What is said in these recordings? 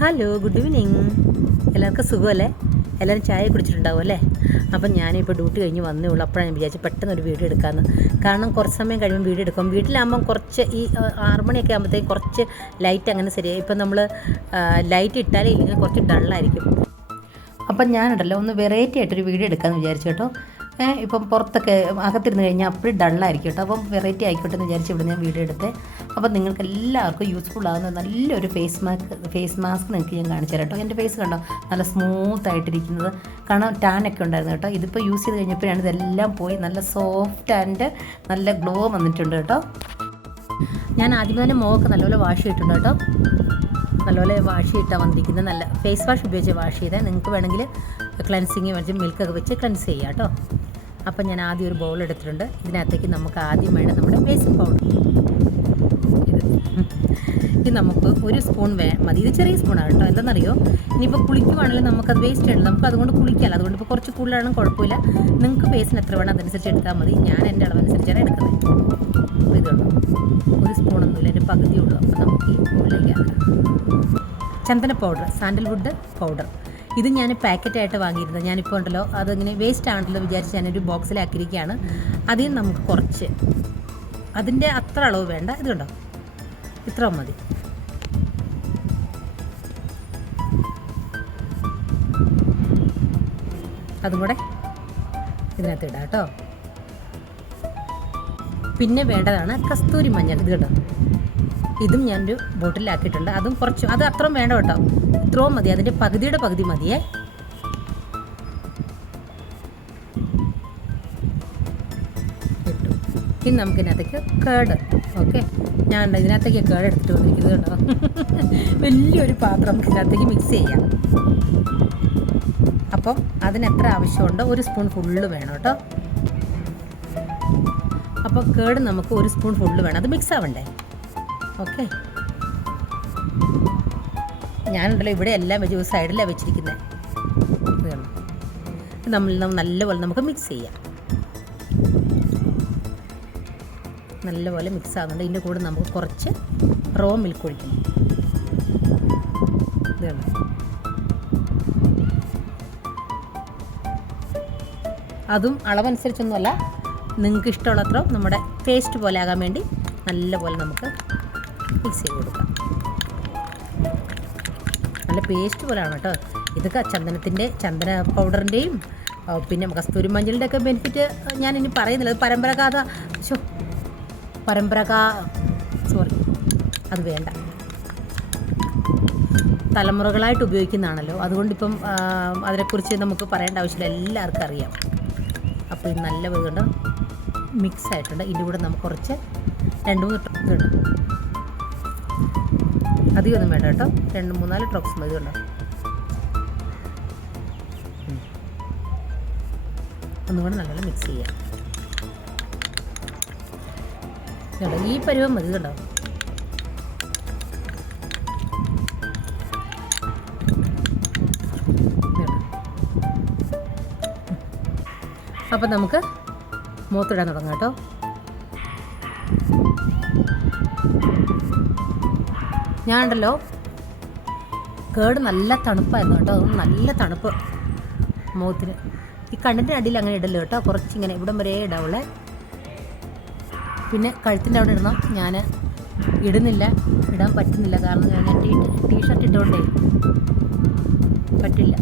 Hello good evening എല്ലാവർക്കും സുഖമല്ലേ? എല്ലാവരും ചായ കുടിച്ചിട്ടുണ്ടാവും അല്ലേ? അപ്പം ഞാനിപ്പോൾ ഡ്യൂട്ടി കഴിഞ്ഞ് വന്നേ ഉള്ളൂ. അപ്പോഴാണ് ഞാൻ വിചാരിച്ചു പെട്ടെന്ന് ഒരു വീഡിയോ എടുക്കാമെന്ന് കാരണം കുറച്ച് സമയം കഴിയുമ്പോൾ വീഡിയോ എടുക്കും. വീട്ടിലാകുമ്പം കുറച്ച് ഈ ആറുമണിയൊക്കെ ആറ് മണിയൊക്കെ ആകുമ്പോഴത്തേക്ക് കുറച്ച് ലൈറ്റ് അങ്ങനെ ശരിയായി. ഇപ്പം നമ്മൾ ലൈറ്റ് ഇട്ടാലേ ഇല്ലെങ്കിൽ കുറച്ച് ഡള്ളായിരിക്കും അപ്പം ഞാനുണ്ടല്ലോ ഒന്ന് വെറൈറ്റി ആയിട്ടൊരു വീഡിയോ എടുക്കാമെന്ന് വിചാരിച്ചു കേട്ടോ. ഇപ്പം പുറത്തൊക്കെ അകത്തിരുന്ന് കഴിഞ്ഞാൽ അപ്പോഴും ഡള്ളായിരിക്കും കേട്ടോ. അപ്പം വെറൈറ്റി ആയിക്കോട്ടെ എന്ന് വിചാരിച്ച് ഇവിടെ ഞാൻ വീഡിയോ എടുത്തേ. അപ്പം നിങ്ങൾക്ക് എല്ലാവർക്കും യൂസ്ഫുൾ ആകുന്ന നല്ലൊരു ഫേസ് മാസ്ക് ഫേസ് മാസ്ക് നിങ്ങൾക്ക് ഞാൻ കാണിച്ചു തരാം കേട്ടോ. എന്റെ ഫേസ് കണ്ടോ? നല്ല സ്മൂത്ത് ആയിട്ടിരിക്കുന്നത്. കാരണം ടാനൊക്കെ ഉണ്ടായിരുന്നു കേട്ടോ. ഇതിപ്പോൾ യൂസ് ചെയ്ത് കഴിഞ്ഞപ്പോഴാണ് ഇതെല്ലാം പോയി നല്ല സോഫ്റ്റ് ആൻഡ് നല്ല ഗ്ലോ വന്നിട്ടുണ്ട് കേട്ടോ. ഞാൻ ആദ്യമേ തന്നെ മുഖമൊക്കെ നല്ലപോലെ വാഷ് ചെയ്തിട്ടുണ്ട് കേട്ടോ. നല്ലപോലെ വാഷ് ചെയ്തിട്ടാണ് വന്നിരിക്കുന്നത്. നല്ല ഫേസ് വാഷ് ഉപയോഗിച്ച് വാഷ് ചെയ്താൽ നിങ്ങൾക്ക് വേണമെങ്കിൽ ക്ലൻസിങ് വെച്ച് മിൽക്കൊക്കെ വെച്ച് ക്ലൻസ് ചെയ്യാം കേട്ടോ. അപ്പം ഞാൻ ആദ്യം ഒരു ബൗൾ എടുത്തിട്ടുണ്ട്. ഇതിനകത്തേക്ക് നമുക്ക് ആദ്യം വേണം നമ്മുടെ ബേസിക് പൗഡർ ഇത് നമുക്ക് ഒരു സ്പൂൺ വേ മതി. ഇത് ചെറിയ സ്പൂണാണ് കേട്ടോ. എന്താണെന്നറിയോ? ഇനിയിപ്പോൾ കുളിക്കുവാണെങ്കിൽ നമുക്കത് വേസ്റ്റ് ചെയ്യണം നമുക്ക് അതുകൊണ്ട് കുളിക്കാമല്ലോ അതുകൊണ്ട് ഇപ്പോൾ കുറച്ച് കൂടുതലാണ് കുഴപ്പമില്ല. നിങ്ങൾക്ക് വേസ്റ്റിന് എത്ര വേണം അതനുസരിച്ച് എടുത്താൽ മതി. ഞാൻ എന്റെ അളവനുസരിച്ചാണ് എടുക്കുന്നത്. അപ്പോൾ ഇതുള്ളൂ ഒരു സ്പൂണൊന്നുമില്ല എന്റെ പകുതിയേ ഉള്ളൂ. അപ്പോൾ നമുക്ക് ഈ ചന്ദന പൗഡർ സാൻഡൽവുഡ് പൗഡർ ഇത് ഞാൻ പാക്കറ്റായിട്ട് വാങ്ങിയിരുന്നത് ഞാനിപ്പോൾ ഉണ്ടല്ലോ അതിങ്ങനെ വേസ്റ്റ് ആണല്ലോ വിചാരിച്ച് ഞാനൊരു ബോക്സിലാക്കിയിരിക്കുകയാണ് അതിൽ നമുക്ക് കുറച്ച്. അതിന്റെ അത്ര അളവ് വേണ്ട. ഇതുണ്ടോ ഇത്ര മതി. അതും കൂടെ ഇതിനകത്ത് ഇടാം കേട്ടോ. പിന്നെ വേണ്ടതാണ് കസ്തൂരി മഞ്ഞൾ. ഇത് കേട്ടോ ഇതും ഞാനൊരു ബോട്ടിലാക്കിയിട്ടുണ്ട്. അതും കുറച്ച് അത് അത്രയും വേണ്ട കേട്ടോ. ഇത്രയും മതി. അതിന്റെ പകുതിയുടെ പകുതി മതിയേ. ഇട്ടു. ഇനി നമുക്ക് ഇതിനകത്തേക്ക് കേട്. ഓക്കെ. ഞാൻ ഇതിനകത്തേക്ക് കേട് എടുത്തിട്ട് വന്നിരിക്കുന്നത് കേട്ടോ വലിയൊരു പാത്രം നമുക്ക് ഇതിനകത്തേക്ക് മിക്സ് ചെയ്യാം. അപ്പം അതിന് എത്ര ആവശ്യമുണ്ടോ ഒരു സ്പൂൺ ഫുള്ള് വേണം കേട്ടോ. അപ്പോൾ കേട് നമുക്ക് ഒരു സ്പൂൺ ഫുള്ള് വേണം. അത് മിക്സ് ആവണ്ടേ? ഓക്കെ ഞാനുണ്ടല്ലോ ഇവിടെ എല്ലാം വെച്ച് സൈഡിലാണ് വെച്ചിരിക്കുന്നത് നമ്മൾ നല്ലപോലെ നമുക്ക് മിക്സ് ചെയ്യാം. നല്ലപോലെ മിക്സ് ആകുന്നുണ്ട് ഇതിന്റെ കൂടെ നമുക്ക് കുറച്ച് റോ മിൽക്ക് ഒഴിക്കണം. ഇത് അതും അളവനുസരിച്ചൊന്നുമല്ല. നിങ്ങൾക്ക് ഇഷ്ടമുള്ളത്ര നമ്മുടെ പേസ്റ്റ് പോലെ ആകാൻ വേണ്ടി നല്ലപോലെ നമുക്ക് മിക്സ് ചെയ്ത് കൊടുക്കാം. നല്ല പേസ്റ്റ് പോലെയാണ് കേട്ടോ. ഇതൊക്കെ ചന്ദനത്തിന്റെ ചന്ദന പൗഡറിന്റെയും പിന്നെ കസ്തൂരി മഞ്ഞളുടെ ഒക്കെ ബെനിഫിറ്റ് ഞാൻ ഇനി പറയുന്നില്ല. അത് പരമ്പരാഗത ശോ പരമ്പരാഗ സോറി അത് വേണ്ട. തലമുറകളായിട്ട് ഉപയോഗിക്കുന്നതാണല്ലോ. അതുകൊണ്ടിപ്പം അതിനെക്കുറിച്ച് നമുക്ക് പറയേണ്ട ആവശ്യമില്ല. എല്ലാവർക്കും അറിയാം. ഇത് നല്ല ഇതുകൊണ്ട് മിക്സ് ആയിട്ടുണ്ട് ഇതിന്റെ കൂടെ നമുക്ക് കുറച്ച് രണ്ട് മൂന്ന് ഡ്രോ- ഇതുണ്ട് അധികമൊന്നും വേണ്ട കേട്ടോ. രണ്ട് മൂന്നാൽ ട്രക്സ് മതി ഉണ്ടോ ഒന്നുകൂടെ ഒന്നും കൂടെ നല്ലോണം മിക്സ് ചെയ്യാം ഈ പരുവം മതി കണ്ടോ അപ്പം നമുക്ക് മൂത്തിടാൻ തുടങ്ങാം കേട്ടോ. ഞാൻ ഉണ്ടല്ലോ കേട് നല്ല തണുപ്പായിരുന്നു കേട്ടോ. നല്ല തണുപ്പ് മുഖത്തിന് ഈ കണ്ണിന്റെ അടിയിൽ അങ്ങനെ ഇടല്ലോ കേട്ടോ. കുറച്ചിങ്ങനെ ഇവിടം വരെ ഇടാവുള്ളേ. പിന്നെ കഴുത്തിന്റെ അവിടെ ഇടണം. ഞാൻ ഇടുന്നില്ല. ഇടാൻ പറ്റുന്നില്ല. കാരണം ഞാൻ ടീ ഷർട്ട് ഇട്ടുകൊണ്ടേ പറ്റില്ല.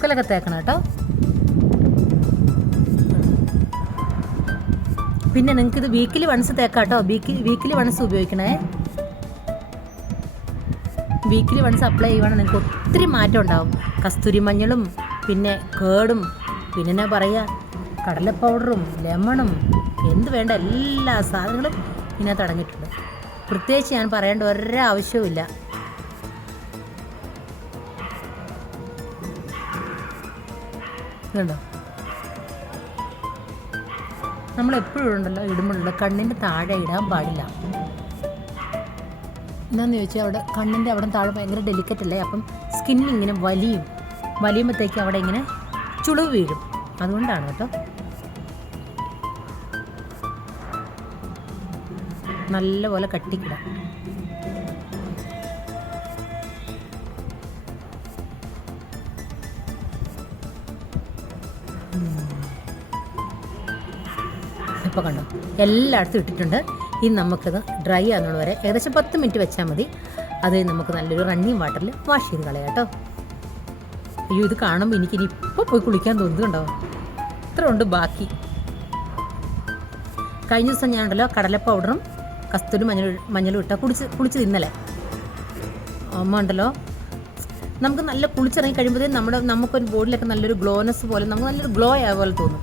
മൂക്കലൊക്കെ തേക്കണം കേട്ടോ. പിന്നെ നിങ്ങൾക്ക് ഇത് വീക്കിലി വൺസ് തേക്കാം കേട്ടോ. വീക്കിലി വൺസ് ഉപയോഗിക്കണേ. വീക്കിലി വൺസ് അപ്ലൈ ചെയ്യുവാണെങ്കിൽ നിങ്ങൾക്ക് ഒത്തിരി മാറ്റം ഉണ്ടാവും. കസ്തൂരി മഞ്ഞളും പിന്നെ കേടും പിന്നെ എന്നാ പറയുക കടല പൗഡറും ലെമണും എന്ത് വേണ്ട എല്ലാ സാധനങ്ങളും ഇതിനകത്ത് അടങ്ങിയിട്ടുണ്ട്. പ്രത്യേകിച്ച് ഞാൻ പറയേണ്ട ഒരാവശ്യവും ഇല്ല ഇതുണ്ടോ നമ്മൾ എപ്പോഴും ഉണ്ടല്ലോ ഇടുമ്പോഴുള്ള കണ്ണിന്റെ താഴെ ഇടാൻ പാടില്ല. എന്നാന്ന് ചോദിച്ചാൽ അവിടെ കണ്ണിന്റെ അവിടെ താഴെ ഭയങ്കര ഡെലിക്കറ്റ് അല്ലേ? അപ്പം സ്കിൻ ഇങ്ങനെ വലിയും വലിയുമ്പോഴത്തേക്ക് അവിടെ ഇങ്ങനെ ചുളിവ് വീഴും. അതുകൊണ്ടാണ് കേട്ടോ. നല്ലപോലെ കട്ടിക്കിടാം. ഇപ്പോൾ കണ്ടു? എല്ലായിടത്തും ഇട്ടിട്ടുണ്ട്. ഇനി നമുക്കത് ഡ്രൈ ആകുന്നത് വരെ ഏകദേശം പത്ത് മിനിറ്റ് വെച്ചാൽ മതി. അത് നമുക്ക് നല്ലൊരു റണ്ണിങ് വാട്ടറിൽ വാഷ് ചെയ്ത് കളയാം കേട്ടോ. അയ്യോ ഇത് കാണുമ്പോൾ എനിക്കിനി ഇപ്പോൾ പോയി കുളിക്കാൻ തോന്നുന്നുണ്ടോ ഇത്ര ഉണ്ട് ബാക്കി. കഴിഞ്ഞ ദിവസം ഞാൻ ഉണ്ടല്ലോ കടല പൗഡറും കസ്തൂരി മഞ്ഞൾ മഞ്ഞളും ഇട്ടാൽ കുളിച്ച് കുളിച്ച് ഇന്നലെ. അമ്മ ഉണ്ടല്ലോ നമുക്ക് നല്ല കുളിച്ചിറങ്ങി കഴിയുമ്പോഴേ നമ്മുടെ നമുക്കൊരു ബോഡിലൊക്കെ നല്ലൊരു ഗ്ലോനെസ് പോലെ നമുക്ക് നല്ലൊരു ഗ്ലോ ആയ പോലെ തോന്നും.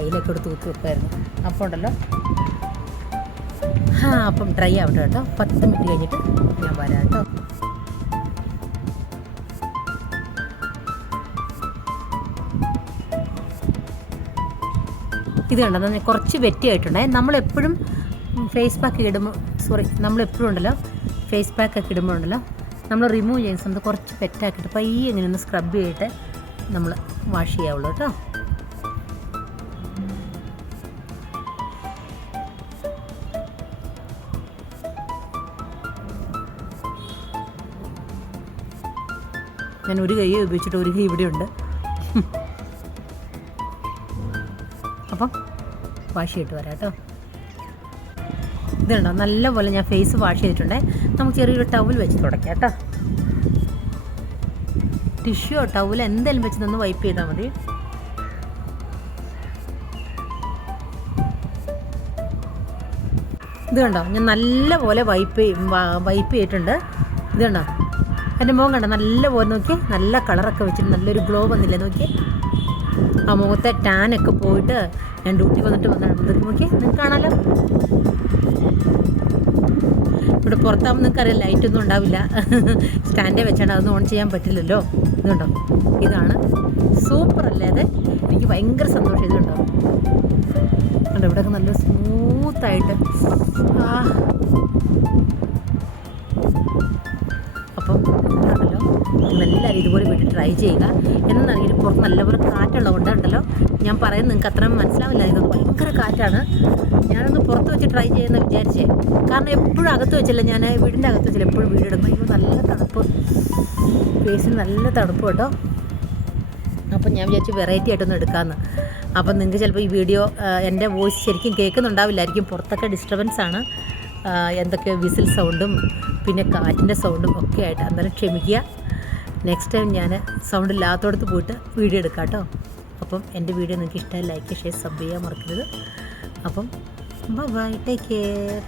കയ്യിലൊക്കെ എടുത്ത് ഊത്തി വെക്കുമായിരുന്നു അപ്പോൾ ഉണ്ടല്ലോ. ആ അപ്പം ഡ്രൈ ആവട്ടെ കേട്ടോ. പത്ത് മിനിറ്റ് കഴിഞ്ഞിട്ട് ഞാൻ വരാം കേട്ടോ. ഇത് കണ്ടോ? ഞാൻ കുറച്ച് വെറ്റിയായിട്ടുണ്ടേ നമ്മളെപ്പോഴും ഫേസ് പാക്ക് ഇടുമ്പോൾ സോറി നമ്മളെപ്പോഴും ഉണ്ടല്ലോ ഫേസ് പാക്ക് ഒക്കെ ഇടുമ്പോൾ ഉണ്ടല്ലോ നമ്മൾ റിമൂവ് ചെയ്യുന്ന സമയത്ത് കുറച്ച് വെറ്റാക്കിയിട്ട് പയ്യെ ഇങ്ങനെ ഒന്ന് സ്ക്രബ് ചെയ്തിട്ട് നമ്മൾ വാഷ് ചെയ്യാവുള്ളൂ കേട്ടോ. ഞാൻ ഒരു കൈ ഉപയോഗിച്ചിട്ട് ഒരു കൈ ഇവിടെയുണ്ട്. അപ്പം വാഷ് ചെയ്തിട്ട് വരാം കേട്ടോ. ഇതുണ്ടോ? നല്ലപോലെ ഞാൻ ഫേസ് വാഷ് ചെയ്തിട്ടുണ്ടേ. നമുക്ക് ചെറിയൊരു ടവൽ വെച്ച് തുടയ്ക്കാം കേട്ടോ. ടിഷ്യൂ ടവൽ എന്തെങ്കിലും വെച്ച് നിന്ന് വൈപ്പ് ചെയ്താൽ മതി. ഇത് കണ്ടോ? ഞാൻ നല്ലപോലെ വൈപ്പ് വൈപ്പ് ചെയ്തിട്ടുണ്ട്. ഇത് കണ്ടോ? എന്റെ മുഖം നല്ല പോലെ നോക്കി നല്ല കളറൊക്കെ വെച്ചിട്ട് നല്ലൊരു ഗ്ലോ വന്നില്ലേ നോക്കി. ആ മുഖത്തെ ടാനൊക്കെ പോയിട്ട് ഞാൻ ഡ്യൂട്ടി വന്നിട്ട് വന്നിട്ട് നോക്കി നിങ്ങൾക്ക് കാണാലോ? ഇവിടെ പുറത്താകുമ്പോൾ നിങ്ങൾക്ക് അറിയാം ലൈറ്റൊന്നും ഉണ്ടാവില്ല. സ്റ്റാൻഡേ വെച്ചാണ് അതൊന്നും ഓൺ ചെയ്യാൻ പറ്റില്ലല്ലോ. ഇതുണ്ടോ? ഇതാണ്. സൂപ്പർ അല്ലേ അത്? എനിക്ക് ഭയങ്കര സന്തോഷം ഇതുണ്ടോ? കണ്ടോ ഇവിടെയൊക്കെ നല്ല സ്മൂത്തായിട്ട് ആ. നിങ്ങളെല്ലാവരും ഇതുപോലെ വീട്ടിൽ ട്രൈ ചെയ്യുക. എന്നറിയില്ല പുറത്ത് നല്ലപോലെ കാറ്റുള്ളതുകൊണ്ട് ഉണ്ടല്ലോ. ഞാൻ പറയുന്നത് നിങ്ങൾക്ക് അത്ര മനസ്സിലാവില്ല. ഇത് ഭയങ്കര കാറ്റാണ്. ഞാനൊന്ന് പുറത്ത് വെച്ച് ട്രൈ ചെയ്യുന്ന വിചാരിച്ചേ. കാരണം എപ്പോഴും അകത്ത് വെച്ചല്ല ഞാൻ വീടിന്റെ അകത്ത് വെച്ചില്ല എപ്പോഴും വീടെടുക്കും അയ്യോ നല്ല തണുപ്പ്. ഫേസിന് നല്ല തണുപ്പ് കേട്ടോ. അപ്പം ഞാൻ വിചാരിച്ചു വെറൈറ്റി ആയിട്ടൊന്ന് എടുക്കാമെന്ന് അപ്പം നിങ്ങൾക്ക് ചിലപ്പോൾ ഈ വീഡിയോ എന്റെ വോയിസ് ശരിക്കും കേൾക്കുന്നുണ്ടാവില്ലായിരിക്കും. പുറത്തൊക്കെ ഡിസ്റ്റർബൻസ് ആണ്. എന്തൊക്കെയോ എന്തൊക്കെ വിസിൽ സൗണ്ടും പിന്നെ കാറ്റിന്റെ സൗണ്ടും ഒക്കെ ആയിട്ട്. അന്നേരം ക്ഷമിക്കുക. നെക്സ്റ്റ് ടൈം ഞാൻ സൗണ്ട് ഇല്ലാത്തടത്ത് പോയിട്ട് വീഡിയോ എടുക്കാം കേട്ടോ അപ്പം എന്റെ വീഡിയോ നിങ്ങൾക്ക് ഇഷ്ടമായി ലൈക്ക് ഷെയർ സബ് ചെയ്യാൻ മറക്കരുത്. അപ്പം ബൈ ടേക്ക് കെയർ